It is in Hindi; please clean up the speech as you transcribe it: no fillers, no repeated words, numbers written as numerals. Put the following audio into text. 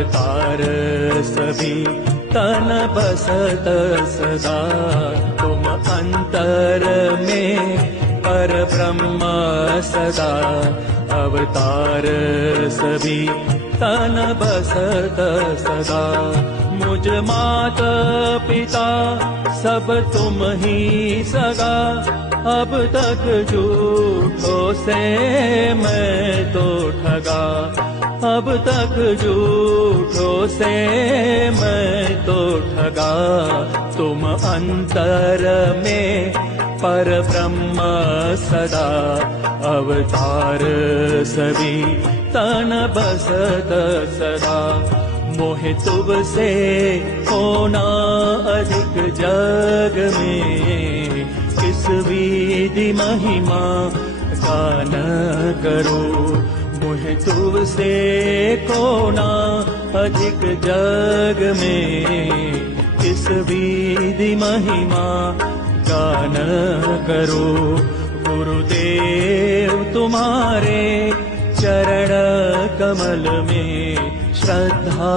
अवतार सभी तन बसत सदा, तुम अंतर में पर ब्रह्म सदा। अवतार सभी तन बसत सदा, मुझ माता पिता सब तुम ही सगा। अब तक झूठों से मैं तो ठगा, अब तक झूठों से मैं तो ठगा। तुम अंतर में पर ब्रह्म सदा, अवतार सभी तन बसत सदा। मोहे तुब से होना अधिक जग में, किस विधि महिमा गान करो। मोहे तुब से होना अधिक जग में, किस विधि महिमा गान करो। गुरुदेव तुम्हारे चरण कमल में श्रद्धा